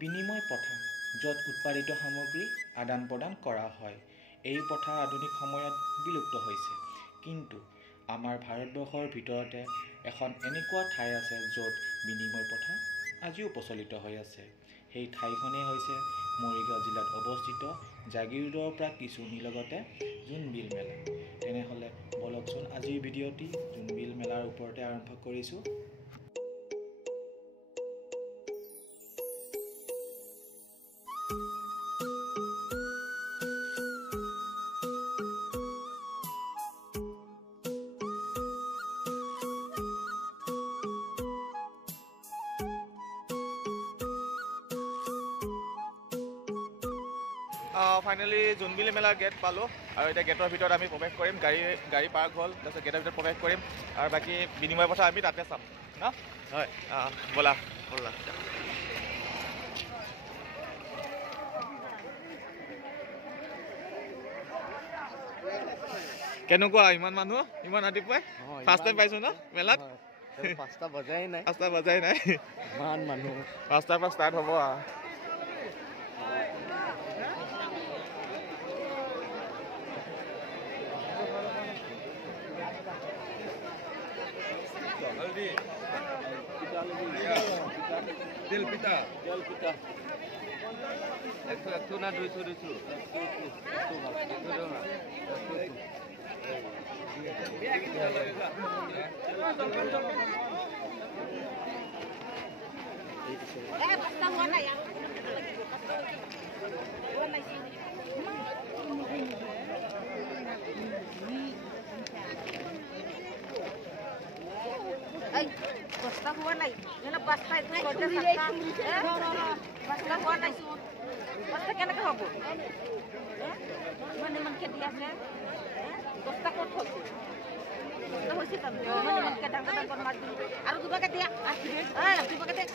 বিনিময় প্ৰথা, য'ত উৎপাদিত সামগ্ৰী আদান প্ৰদান কৰা হয়। এই প্ৰথা আধুনিক সময়ত বিলুপ্ত হৈছে। কিন্তু আমাৰ ভাৰতবৰ্ষৰ ভিতৰতে এখন এনেকুৱা ঠাই আছে য'ত বিনিময় প্ৰথা আজিও প্ৰচলিত হৈ আছে। সেই ঠাইখনেই হৈছে মৰিগাঁও জিলাত অৱস্থিত জাগিৰোডৰ পৰা কিছু নিলগতে জোনবিল মেলা। তেনেহ'লে বলকচোন আজিৰ ভিডিঅ'টি জোনবিল মেলাৰ ওপৰতে আৰম্ভ কৰিছোঁ। ফাইনেলি জোনবিল মেলাৰ গেট পালোঁ আৰু এতিয়া গেটৰ ভিতৰত আমি প্ৰৱেশ কৰিম। গাড়ী পাৰ্ক হ'ল, তাৰপিছত গেটৰ ভিতৰত প্ৰৱেশ কৰিম আৰু বাকী বিনিময় প্ৰথা আমি তাতে চাম ন। হয়, ব'লা। কেনেকুৱা ইমান মানুহ ইমান ৰাতিপুৱাই? ফাৰ্ষ্ট টাইম পাইছোঁ ন মেলাত? 5টা বজাই নাই। ইমান মানুহ 5টাৰ পৰা ষ্টাৰ্ট হ'ব আৰু। তেল পিঠা 100 না 200 Basta buwan ay. Yun na basta ito. Basta buwan ay. Basta ka nakahabo. Mana man ka diya sir? Basta ko to. Basta ho si kami. Mana man ka dang kon mati. Aru diba ka diya? Diba ka diya?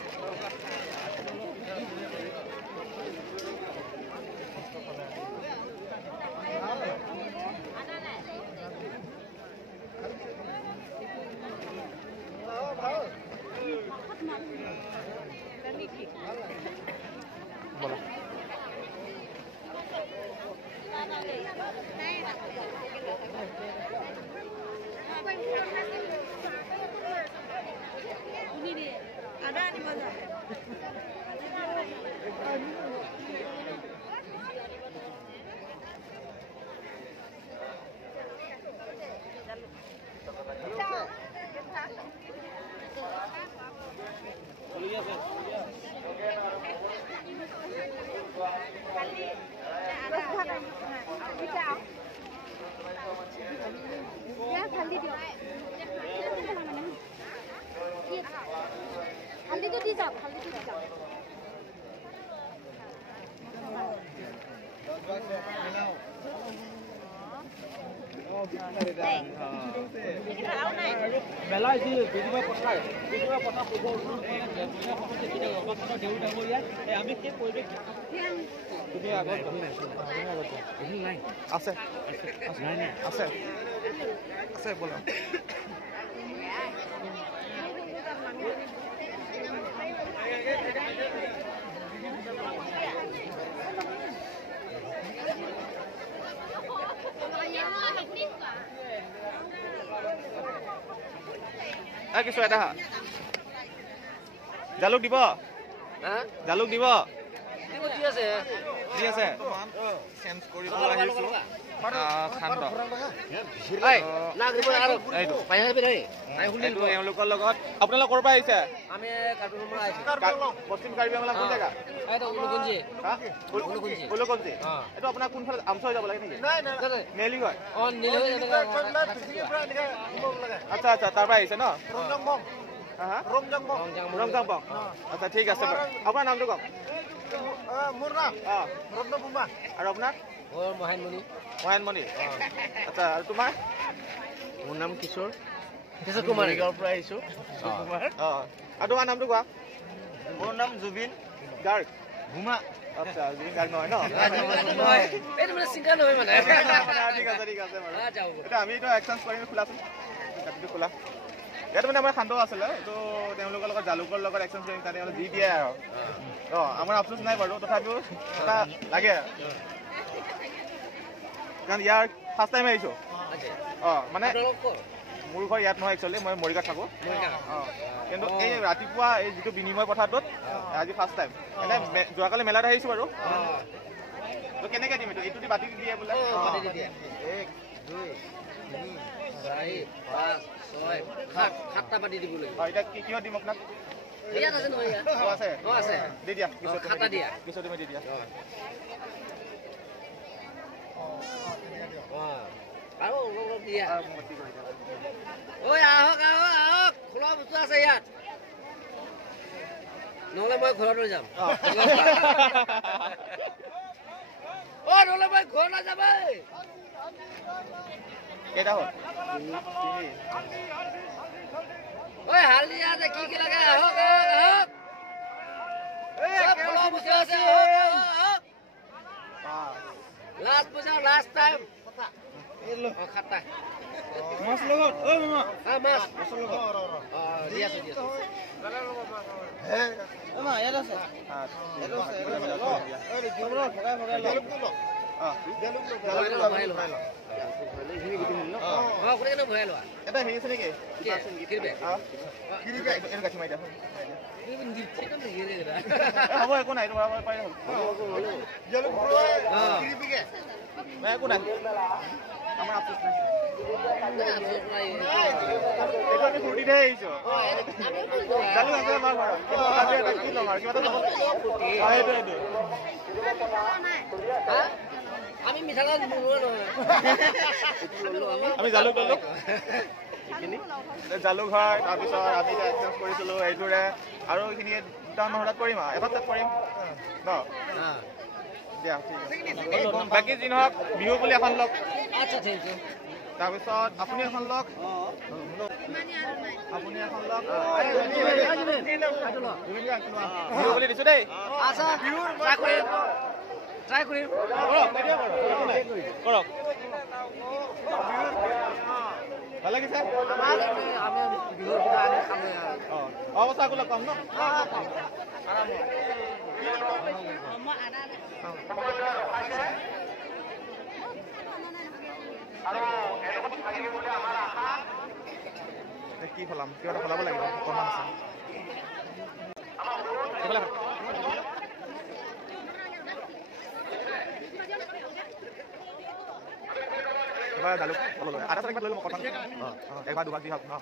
बोला ada di mana? हल्दी तो दी जाओ মেলা যি বিনিময় প্ৰথা আমি সেই পৰিৱেশ তুমি আগত নাই আছে ব'লা। কিছু এটা জালুক দিব, দি আছে চেঞ্জ কৰিব আহিছোঁ। এওঁলোকৰ লগত আপোনালোক ক'ৰ পৰা আহিছে? পশ্চিম কাৰ্বি আংলং কোন জেগা? উলুকঞ্জি। এইটো আপোনাৰ কোনফালে আমচৈ যাব লাগে নেকি? নেলিগড়। আচ্ছা তাৰ পৰা আহিছে ন? ৰমজাংবং। আচ্ছা ঠিক আছে বাৰু। আপোনাৰ নামটো কওক। মোৰ নাম ৰত্নপুমা। আৰু আপোনাৰ? মহেনমণি। আচ্ছা আৰু তোমাৰ? মোৰ নাম কিশোৰ কুমাৰ। গাঁৱৰ পৰা আহিছোঁ। আৰু তোমাৰ নামটো কোৱা। মোৰ নাম জুবিন গাৰ্গ। ভূমা। আচ্ছা জুবিন গাৰ্গ নহয় ন? ঠিক আছে বাৰু। এতিয়া আমি এক্সচেঞ্জ কৰিম। খোলাচোন, খোলা। ইয়াত মানে আমাৰ সান্দহ আছিলে এইটো তেওঁলোকৰ লগত জালুকৰ লগত এক্সচেঞ্জ কৰি তাতে দি দিয়ে আৰু আমাৰ আফচোচ নাই বাৰু তথাপিও এটা লাগে কাৰণ ইয়াৰ ফাৰ্ষ্ট টাইম আহিছোঁ মানে মোৰ ঘৰ ইয়াত নহয় একচুৱেলি মই মৰিগাঁৱত থাকোঁ কিন্তু এই ৰাতিপুৱা এই যিটো বিনিময় কথাটোত আজি ফাৰ্ষ্ট টাইম এনে যোৱাকালি মেলাত আহিছোঁ বাৰু কেনেকৈ দিম এইটো এইটো বাতি দিয়ে বোলে 1 2 3 4 5 6 7টা বাতি দিব লাগিব এতিয়া কিহত দিম আপোনাক ইয়াত আছে নহয় ইয়াত আছে আছে দি দিয়া খাতা দিয়া পিছত তুমি দি দিয়া আৰু অলপ দিয়া ঐ আহক খোলা বস্তু আছে ইয়াত নহ'লে মই ঘৰত লৈ যাম নহ'লে মই ঘৰত লৈ যাম কেইটা হ'ল ঐ হালধি আছে কি লাগে আহক খোলা বস্তু আছে লাষ্ট পইচা লাষ্ট টাইম খাতা মাছ লগত মাছ দি আছো ইয়াত আছে এটা হেৰি আছে নেকি হ'ব একো নাই তোমাৰ পাই হ'ল একো নাই আমাৰ আফচোচ নাই এইটো আমি ফূৰ্তিতহে আহিছোঁ জালুক আছে আমাৰ ঘৰত কি ল'ম আৰু কিবা এটা ল'ম সেইটো আমি মিঠা গাঁও আমি জালুক ল'লোঁ জালুক হয় তাৰপিছত আমি এক্সচেঞ্জ কৰিছিলোঁ এইটোৰে আৰু এইখিনি দুটামান হঠাৎ কৰিম আৰু এবাৰ তাত কৰিম ন দিয়া বাকী যি নহওক বিহু বুলি এখন লওক আচ্ছা ঠিক আছে তাৰপিছত আপুনি এখন লওক আপুনি এখন লওক বিহু বুলি দিছোঁ দেই আচ্ছা ট্ৰাই কৰিম কৰক ভাল লাগিছে আমি বিহুৰ কিবা আনি খালো অঁ চাহটো লগ পাম ন কি ফলাম কিবা এটা ফলাব লাগিব অকণমান আছে এবাৰ জালুক আদা চাৰি লৈ ল'ম অকণমান একবাৰ দুবাৰ দি হওক ন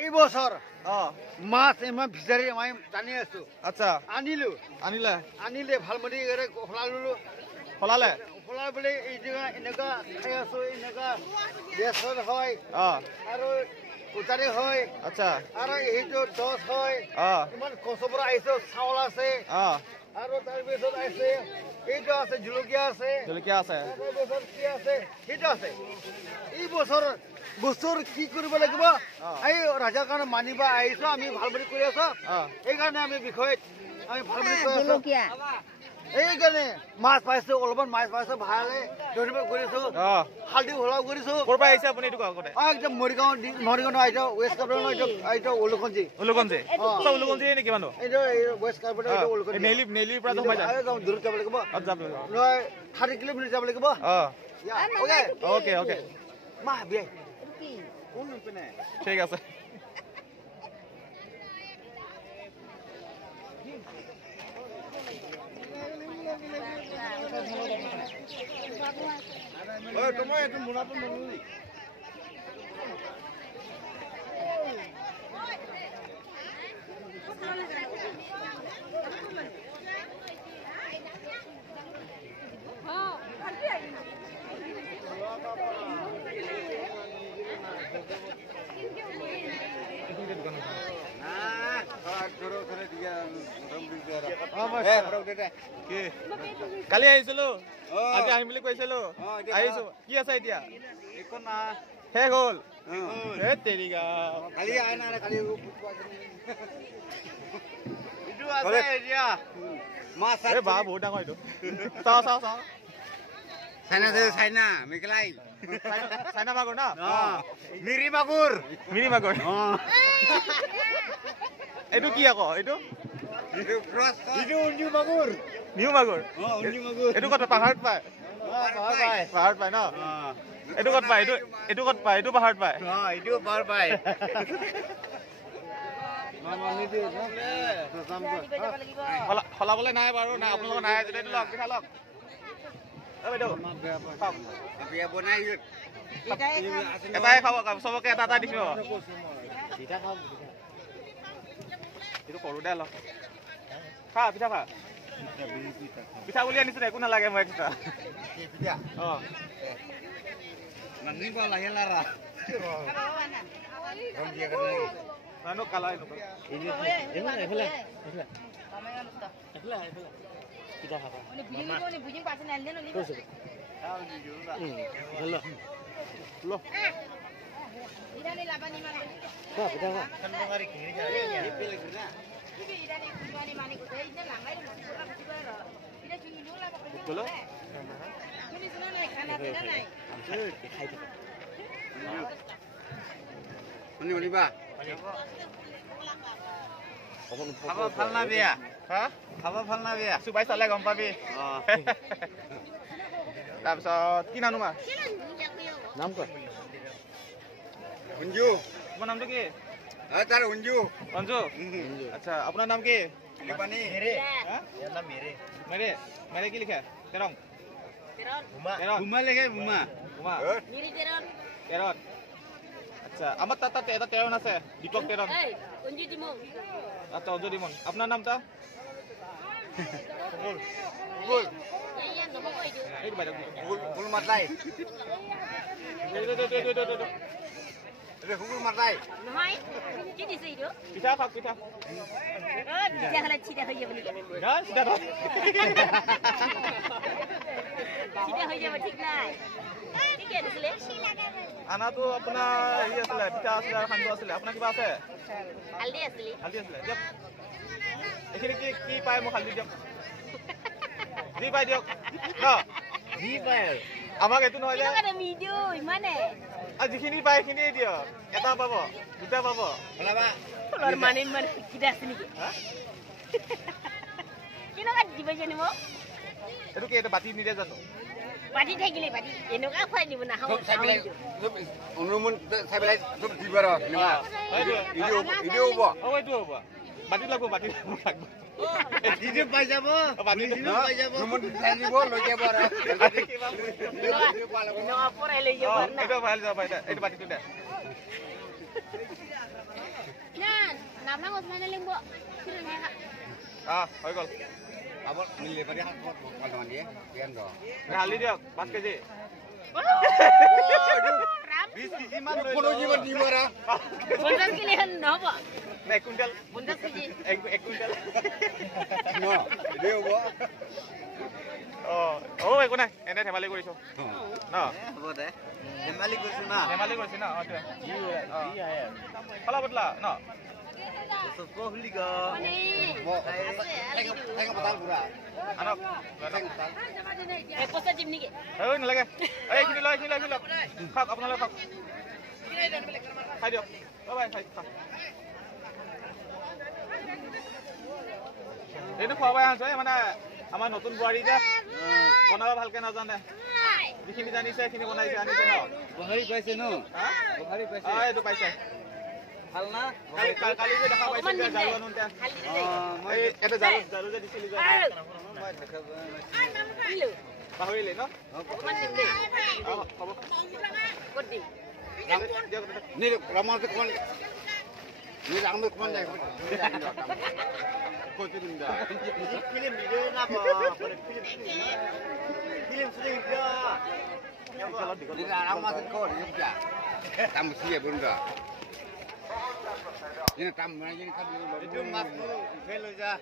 এই বছৰ অঁ মাছ ইমান বিচাৰি মই টানি আছো আচ্ছা আনিলো আনিলে ভাল মাটি খোলালো ফলালে খোলাই পেলাই এইটো এনেকুৱা খাই আছো এনেকুৱা গেছত হয় অঁ আৰু কুটাৰী হয় আচ্ছা আৰু এইটো দচ হয় অঁ ইমান কষ্টৰ পৰা আহিছো চাউল আছে অঁ আৰু তাৰপিছত আছে এইটো আছে জলকীয়া আছে জলকীয়া আছে তাৰপিছত কি আছে সেইটো আছে এই বছৰ কি কৰিব লাগিব এই ৰাজাৰ কাৰণে মানিব আহিছো আমি ভাল বুলি কৰি আছো এইকাৰণে আমি বিষয়ত আমি ভাল বুলি কৈ আছো এইকাৰণে মাছ পাইছো অলপমান মাছ পাইছো ভালে ধন্যবাদ কৰিছো হালধি হলাও কৰিছো ক'ৰ পৰা আহিছে আপুনি এইটো আগতে একদম মৰিগাঁও এইটো ৱেষ্ট কাৰ্বন এইটো উলুকঞ্জি নেকি মানুহ এইটো ৱেষ্ট কাৰ্বন এইটো উলুকঞ্জি নেলিৰ পৰা সোমাই যায় দূৰত যাব লাগিব যাব নহয় 30 কিলোমিটাৰ যাব লাগিব অ'কে মা বিয়াই ঠিক আছে তোমার একটু মুনাফা মনে কালি আহিছিলো আজি আহিম বুলি কৈছিলো আহিছো কি আছে এতিয়া শেষ হ'ল এ তেৰিকা কালি আয় না কালি ইটো আছে এতিয়া মাছ এ বা বহুত ডাঙৰ এইটো চাও চাও চাও চাইনা মেঘলাই চাইনা মাগুৰ না মিৰি মাগুৰ মিৰি মাগুৰ এইটো কি আকৌ এইটো ইটো উঞ্জু মাগুৰ নিউ মাগুৰ উঞ্জু মাগুৰ এইটো ক'ত পাহাৰত পায় পাহাৰত পায় ন এইটো ক'ত পায় এইটো ক'ত পায় এইটো পাহাৰত পায় এইটো পাৰ পায় সলাবলৈ নাই বাৰু নাই আপোনালোকৰ নাই যদি এইটো লওক পিঠা লওক বাইদেউ এটাই খাব চবকে এটা এটা দিছো এইটো সৰু দে অলপ খা পিঠা খা পিঠা বুলি আনিছো একো নালাগে মই এক্সট্ৰা অঁ কালা পিঠা খাবা খাব ভাল না বেয়া হা খাব ভাল না বেয়া চুবাই চালে গম পাবি তাৰপিছত কি নানো মা নাম কয় অঞ্জু তোমাৰ নামটো কি তাৰ অঞ্জু অঞ্জু আচ্ছা আপোনাৰ নাম কি মেৰে মেৰে কি লিখে তেৰং বুমা লেখে বুমা উমা তেৰণ আচ্ছা আমাৰ তাত এটা তেৰণ আছে দীপক তেৰণ আচ্ছা অঞ্জু দিমন আপোনাৰ নামটা ফুল মাতলাই কুকুৰ মাতলাই পিঠা খাওক পিঠা আনাটো আপোনাৰ হেৰি আছিলে পিঠা আছিলে আৰু সান্দহ আছিলে আপোনাৰ কিবা আছে হালধি আছিলে দিয়ক এইখিনি কি কি পায় মোক হালধি দিয়ক যি পাই দিয়ক ন যি পায় আমাক এইটো নহয় যে আৰু যিখিনি পায় সেইখিনিয়ে দিয়ক এটা পাব দুটা পাব এইটো কি এইটো বাতি নিদিয়ে জানো অনুমন চাই পেলাই চব দিব আৰু এইটো হ'ব এইটো হ'ব বাতি লাগব বাতি লাগব পাই যাব বাতি পাই যাব দিব লৈ যাব আৰু এইটো ভাল যাব এইটো বাতিটো দে হৈ গ'ল আবার মিলে পারি হাত কথা মানে কেন দ হালধি দিয়ক 5 কেজি 20 কেজি মান কোন জীবন দিবরা 50 কেজি নহব 1 কুইন্টাল 50 কেজি 1 কুইন্টাল ন দেব ও একো নাই এনে ধেমালি কৰিছো ন হ'ব দে ধেমালি কৰিছো না ধেমালি কৰিছি না ফলা বদলা ন सबको हुली गा टेंग पताल पूरा আনক এক পইচা দিম নেকি এই নালাগে এইখিনি লৈ খাওক আপোনালোকে খাওক খাই দিয়ক বাই খাই খাওক এইটো খোৱা বাই আনছো মানে আমাৰ নতুন বোৱাৰী যে বনাব ভালকে নাজানে যিখিনি জানিছে সেইখিনি বনাইছে আনিছে ন বহাৰি পাইছে ন বহাৰি পাইছে এইটো পাইছে ভাল না কালি যে দেখা পাইছে যে জাৰু আনোতে মই এটা জাৰু যে দিছিলি যে মই দেখাব পাহৰিলে ন অকমান দিম দেই হ'ব ক'ত দিম নি ৰামাত কোন নি ৰামে কোন যায় কোটি দিন্দা ফিল্ম ভিডিও না ফিল্ম শুটিং দিয়া রামাত কোন যা তাম সিয়ে বন্ধা ini tam ini kan itu mas felo ja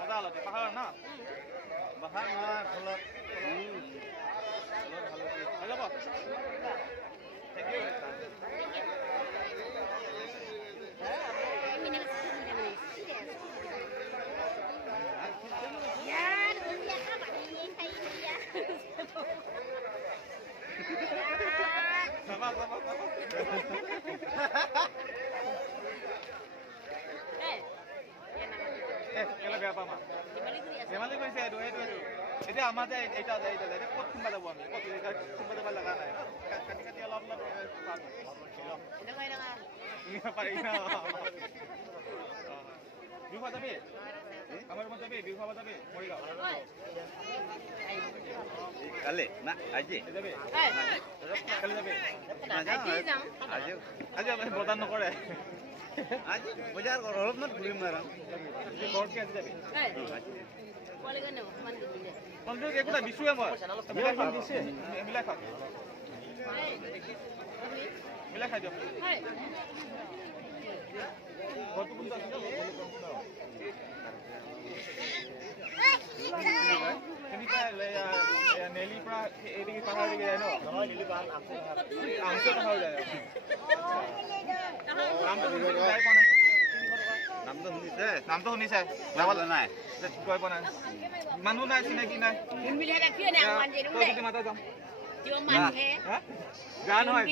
নাজানো পাহাৰ না বাহাৰ নহয় ফলত হৈ যাব থেংক ইউ বেয়া পাম ধেমালি কৰিছে এইটো এতিয়া আমাৰ যে এইটা ক'ত কোনবা যাব আমি ক'ত কোনবা যাব লগা নাই কাটি কাটি অলপ পাৰি ন বিহু খাব যাবি আমাৰ ৰুমত যাবি বিহু খাব যাবি মৰিগাঁও কালি না আজি যাবি কালি যাবি আজি আপুনি বজাৰ নকৰে আজি বজাৰ অলপমান ঘূৰিম আৰু ঘৰত আজি যাবি কলটো একো নাই বিচুৱে মই মিলাই খাম মিলাই খাম মিলাই খাই দিয়ক ঘৰটো কোনটো আছে নেলিৰ পৰা এইদিকে পাহাৰ দিকে যায় ন নহয় নেলি পাহাৰ আমচে পাহাৰ যায় নামটো শুনিছে যাবলৈ নাই গৈ পোৱা নাই মানুহ নাই চিনাকি নাই মাতা যাম যা নহয়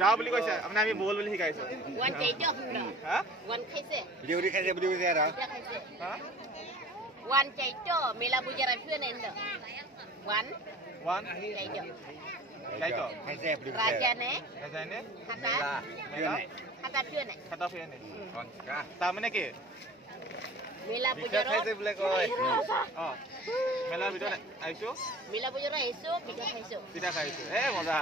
যা বুলি কৈছে আপুনি আমি বল বুলি শিকাইছো ডিউটি খাইছে বুলি কৈছে আৰু Wan Chaito, Mela Bujara Pune Endo. Wan Chaito. Chaito. Rajane. Rajane. Kata. Kata Pune. Kata Pune. Tamane ke? Mela Bujara. খাইছে বোলে কয় মেলাৰ ভিতৰত আহিছো Mela Bujara Eso, Pita Khaiso. পিঠা খাইছো মজা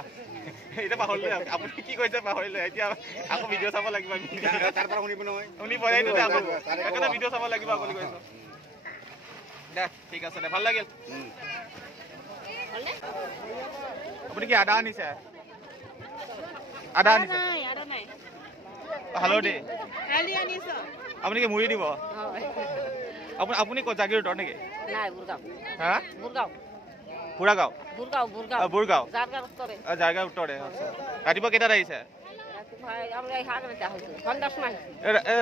এতিয়া পাহৰিলে আপুনি কি কৈছে পাহৰিলে এতিয়া আকৌ ভিডিঅ' চাব লাগিব তাৰ পৰা শুনিব নহয় শুনি পঢ়াইতো আকৌ সেইকাৰণে ভিডিঅ' চাব লাগিব বুলি কৈছো দে ঠিক আছে দে ভাল লাগিল আপুনি কি আদা আনিছে আদা আনিছে হালধি আপুনি কি মুড়ি দিব আপুনি ক'ত জাগিৰোডৰ নেকি হা বুঢ়াগাঁও বুঢ়গাঁও জাৰগাঁও উত্তৰে ৰাতিপুৱা কেইটাত আহিছে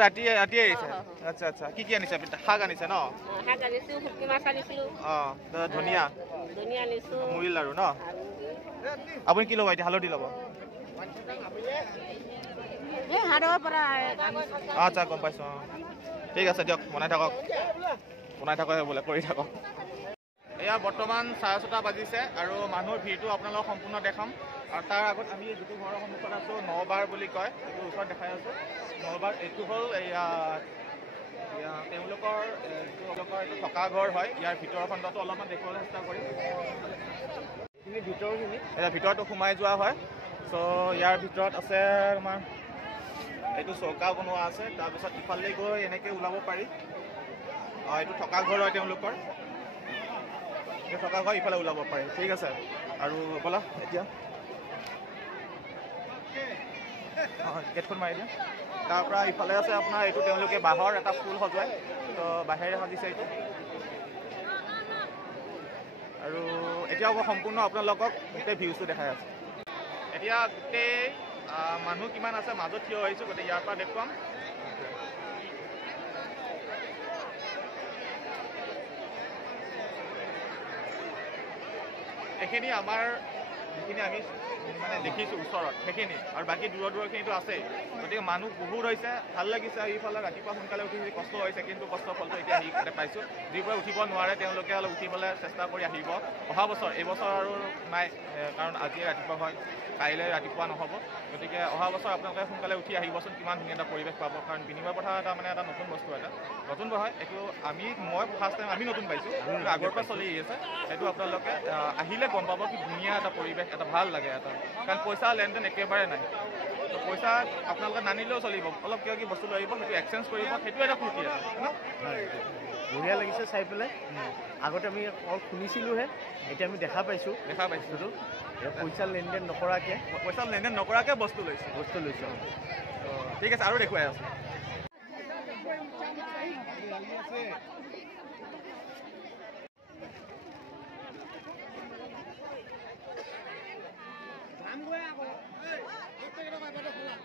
ৰাতি আহিছে আচ্ছা আচ্ছা কি আনিছে শাক আনিছে ন ধনিয়া মুড়ি লাৰু ন আপুনি কি ল'ব এতিয়া হালধি ল'ব আচ্ছা গম পাইছো ঠিক আছে দিয়ক বনাই থাকক বোলে কৰি থাকক এয়া বৰ্তমান 6:30 বাজিছে আৰু মানুহৰ ভিৰটো আপোনালোকক সম্পূৰ্ণ দেখাম আৰু তাৰ আগত আমি যিটো ঘৰৰ সন্মুখত আছো নবাৰ বুলি কয় এইটো ওচৰত দেখাই আছো নবাৰ এইটো হ'ল এয়া তেওঁলোকৰ এইটো থকা ঘৰ হয় ইয়াৰ ভিতৰৰ খণ্ডটো অলপমান দেখুৱাবলৈ চেষ্টা কৰিম এতিয়া ভিতৰতো সোমাই যোৱা হয় চ' ইয়াৰ ভিতৰত আছে আমাৰ এইটো চৌকা বনোৱা আছে তাৰপিছত ইফালে গৈ এনেকৈ ওলাব পাৰি এইটো থকা ঘৰ হয় তেওঁলোকৰ থকা ঘৰ ইফালে ওলাব পাৰি ঠিক আছে আৰু ব'লা এতিয়া গেটখন মাৰি দিয়া তাৰ পৰা ইফালে আছে আপোনাৰ এইটো তেওঁলোকে বাঁহৰ এটা ফুল সজোৱাই তো বাঁহেৰে সাজিছে এইটো আৰু এতিয়া সম্পূৰ্ণ আপোনালোকক গোটেই ভিউজটো দেখাই আছে এতিয়া গোটেই মানুহ কিমান আছে মাজত থিয় আহিছোঁ গোটেই ইয়াৰ পৰা দেখুৱাম এইখিনি আমাৰ যিখিনি আমি মানে দেখিছোঁ ওচৰত সেইখিনি আৰু বাকী দূৰখিনিতো আছেই গতিকে মানুহ বহুত হৈছে ভাল লাগিছে এইফালে ৰাতিপুৱা সোনকালে উঠি কষ্ট হৈছে কিন্তু কষ্টৰ ফলটো এতিয়া আহি পাইছোঁ যিবোৰে উঠিব নোৱাৰে তেওঁলোকে অলপ উঠিবলৈ চেষ্টা কৰি আহিব অহা বছৰ এইবছৰ আৰু নাই কাৰণ আজি ৰাতিপুৱা হয় কাইলৈ ৰাতিপুৱা নহ'ব গতিকে অহা বছৰ আপোনালোকে সোনকালে উঠি আহিবচোন কিমান ধুনীয়া এটা পৰিৱেশ পাব কাৰণ বিনিময় প্ৰথা এটা মানে এটা নতুন বস্তু এটা নতুন হয় এইটো মই ফাৰ্ষ্ট টাইম আমি নতুন পাইছোঁ কিন্তু আগৰ পৰা চলি আছে সেইটো আপোনালোকে আহিলে গম পাব কি ধুনীয়া এটা পৰিৱেশ এটা ভাল লাগে এটা কাৰণ পইচা লেনদেন একেবাৰে নাই তো পইচা আপোনালোকে নানিলেও চলিব অলপ কিবা কিবি বস্তু লৈ আহিব সেইটো এক্সচেঞ্জ কৰিব সেইটো এটা ফূৰ্তি আছে বঢ়িয়া লাগিছে চাই পেলাই আগতে আমি অকল শুনিছিলোঁহে এতিয়া আমি দেখা পাইছোঁ পইচা লেনদেন নকৰাকৈ বস্তু লৈছোঁ ঠিক আছে আৰু দেখুৱাই আছোঁ নাম গৈ আকৌ এই প্ৰত্যেকটা বাইপাতে খোলা